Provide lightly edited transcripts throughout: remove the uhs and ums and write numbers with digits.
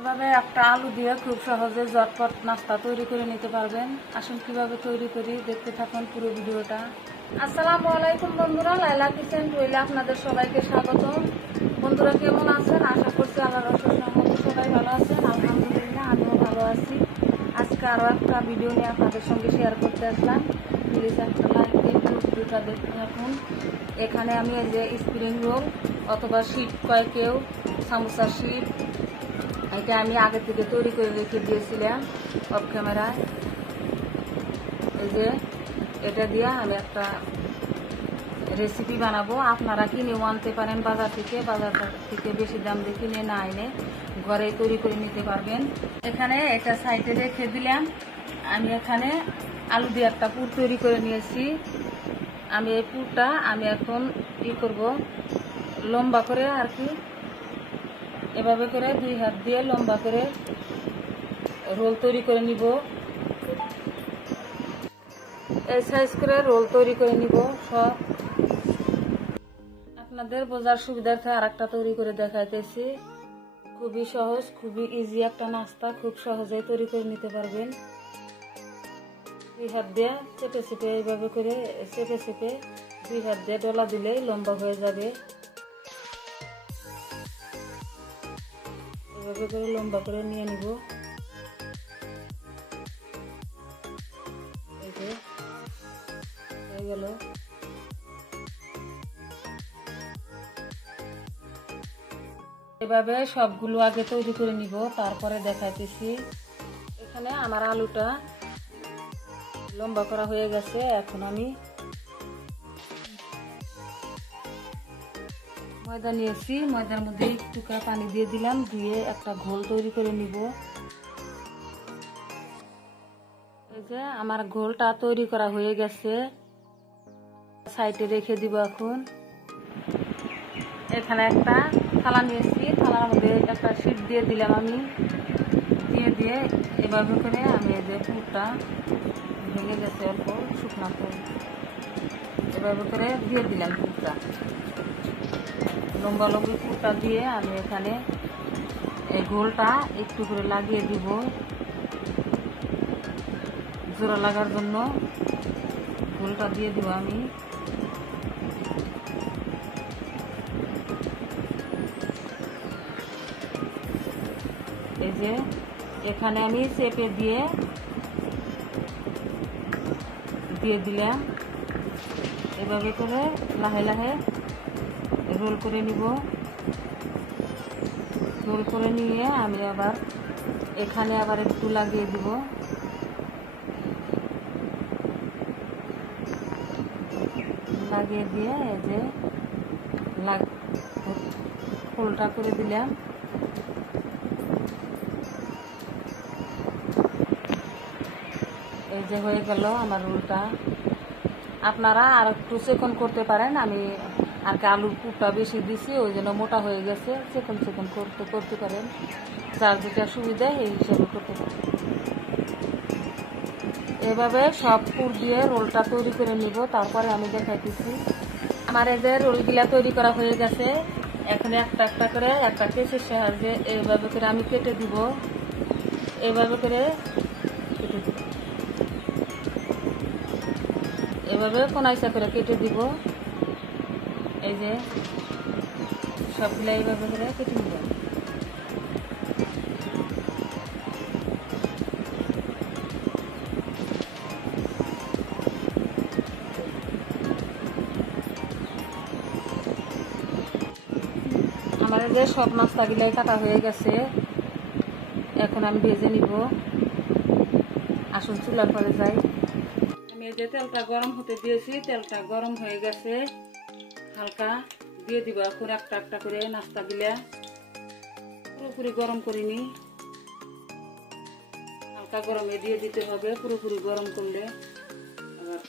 এভাবে একটা আলু দিয়ে খুব সহজে ঝটপট নাস্তা তৈরি করে নিতে পারবেন। আসুন কিভাবে তৈরি করি, দেখতে থাকুন পুরো ভিডিওটা। আসসালামু আলাইকুম বন্ধুরা, লাইলা কিচেন টুইলে আপনাদের সবাইকে স্বাগত। বন্ধুরা কেমন আছেন? আশা করছি আল্লাহর অশেষ রহমতে সবাই ভালো আছেন। আলহামদুলিল্লাহ আমিও ভালো আছি। আজকে আরও একটা ভিডিও নিয়ে আপনাদের সঙ্গে শেয়ার করতে আসলাম। প্লিজ একটা লাইক দিয়ে ভিডিওটা দেখতে থাকুন। এখানে আমি এই যে স্প্রিং রোল অথবা শিট কয় কেউ সামোসা শিট, এটা আমি আগে থেকে তৈরি করে রেখে দিয়েছিলাম অফ ক্যামেরায়। এই যে এটা দিয়ে আমি একটা রেসিপি বানাবো। আপনারা কিনেও আনতে পারেন বাজার থেকে বেশি দাম দিয়ে কিনে না এনে ঘরেই তৈরি করে নিতে পারবেন। এখানে এটা সাইডে রেখে দিলাম। আমি এখানে আলু দিয়ে একটা পুর তৈরি করে নিয়েছি। আমি এই পুরটা আমি এখন করব লম্বা করে আর কি, এভাবে করে দুই হাত দিয়ে লম্বা করে রোল তৈরি করে নিব। এই সাইজ করে রোল তৈরি করে নিব সব। আপনাদের বোঝার সুবিধার্থে আর একটা তৈরি করে দেখাইতেছি। খুবই সহজ, খুবই ইজি একটা নাস্তা, খুব সহজেই তৈরি করে নিতে পারবেন। দুই হাত দিয়ে চেপে চেপে এইভাবে করে চেপে চেপে দুই হাত দিয়ে ডলা দিলেই লম্বা হয়ে যাবে। এভাবে করে লম্বা করে নিয়ে নিব। এই যে হয়ে গেল। এভাবে সবগুলো আগে তৈরি করে নিব, তারপরে দেখাইতেছি। এখানে আমার আলুটা লম্বা করা হয়ে গেছে। এখন আমি ময়দা নিয়েছি, ময়দার মধ্যে একটু পানি দিয়ে দিলাম, দিয়ে একটা ঘোল তৈরি করে নিব। এই যে আমার ঘোলটা তৈরি করা হয়ে গেছে, সাইডে রেখে দিব। এখন এখানে একটা থালা নিয়েছি, থালার মধ্যে একটা শিট দিয়ে দিলাম আমি, দিয়ে এভাবে করে আমি এই যে পুরটা ভেঙে গেছে অল্প শুকনা করে এভাবে করে দিয়ে দিলাম। পুরটা লম্বা লম্বি পুরটা দিয়ে আমি এখানে এই ঘোলটা একটু করে লাগিয়ে দিব জোড়া লাগার জন্য। ঘোলটা দিয়ে দিব আমি। এই যে এখানে আমি চেপে দিয়ে দিলাম। এভাবে করে লাহে লাহে রোল করে নিব। রোল করে নিয়ে আমি আবার এখানে আবার একটু লাগিয়ে দিব। লাগিয়ে দিয়ে এই যে ফুলটা করে দিলাম। এই যে হয়ে গেল আমার রোলটা। আপনারা আর একটু চেকন করতে পারেন। আমি আর কি আলুর পুরটা বেশি দিছি, ওই জন্য মোটা হয়ে গেছে। চেকন করতে পারেন, যার যেটা সুবিধা এই হিসাবে করতে পারেন। এভাবে সব পুর দিয়ে রোলটা তৈরি করে নিব, তারপরে আমি দেখাইতেছি। আমার এই যে রোলগুলা তৈরি করা হয়ে গেছে। এখন একটা একটা করে একটা কেসের সাহায্যে এইভাবে করে আমি কেটে দিব। এইভাবে করে কেটে দিব, এভাবে কোনাইসা করে কেটে দিব। এই যে সবগুলা এইভাবে করে কেটে নিব। আমার যে সব নাস্তাগুলাই কাটা হয়ে গেছে, এখন আমি ভেজে নিব। আসুন চুলার পরে যাই। আমি এই যে তেলটা গরম হতে দিয়েছি, তেলটা গরম হয়ে গেছে। হালকা দিয়ে দিব এখন একটা একটা করে নাস্তাগুলা। পুরোপুরি গরম করিনি, হালকা গরমে দিয়ে দিতে হবে। পুরোপুরি গরম করলে আবার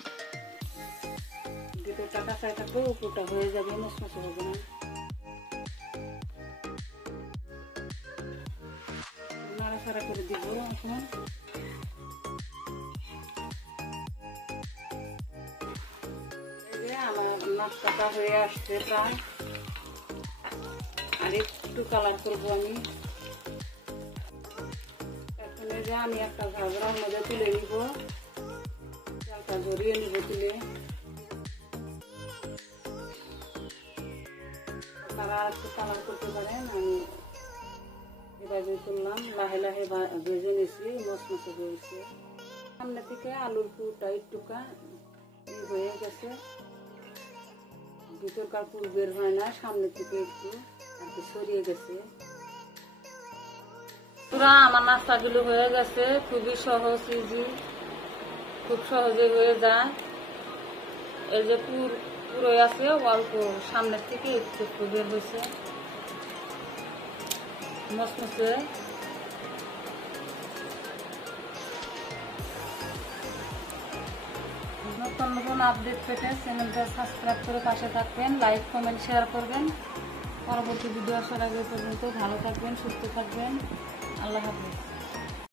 ভিতরটা কাঁচায় থাকবে, উপরটা হয়ে যাবে, মশমশে হবে না। নাড়াচাড়া করে দিব এখন। আমার নাস্তাটা হয়ে আসছে প্রায়, আর একটু কালার করবো আমি। এই যে আমি একটা ঘাগরার মধ্যে তুলে নিব, চালটা জড়িয়ে নিব তুলে। তারা একটু কালার করতে পারেন, আমি এভাবে তুললাম, লাহে লাহে ভেজে নিয়েছি, মচমচে হয়েছে। সামনে থেকে আলুর পুরটা একটুকা হয়ে গেছে, ভিতরকার পুর বের হয় না, সামনে থেকে একটু আর কি ছড়িয়ে গেছে। পুরা আমার নাস্তাগুলো হয়ে গেছে, খুবই সহজ, ইজি, খুব সহজে হয়ে যায়। এই যে পুরো আছে, অল্প সামনের থেকে একটু একটু বের হয়েছে, মচমচে। নতুন নতুন আপডেট পেতে চ্যানেলটা সাবস্ক্রাইব করে পাশে থাকবেন, লাইক কমেন্ট শেয়ার করবেন। পরবর্তী ভিডিও আসার আগে পর্যন্ত ভালো থাকবেন, সুস্থ থাকবেন। আল্লাহ হাফেজ।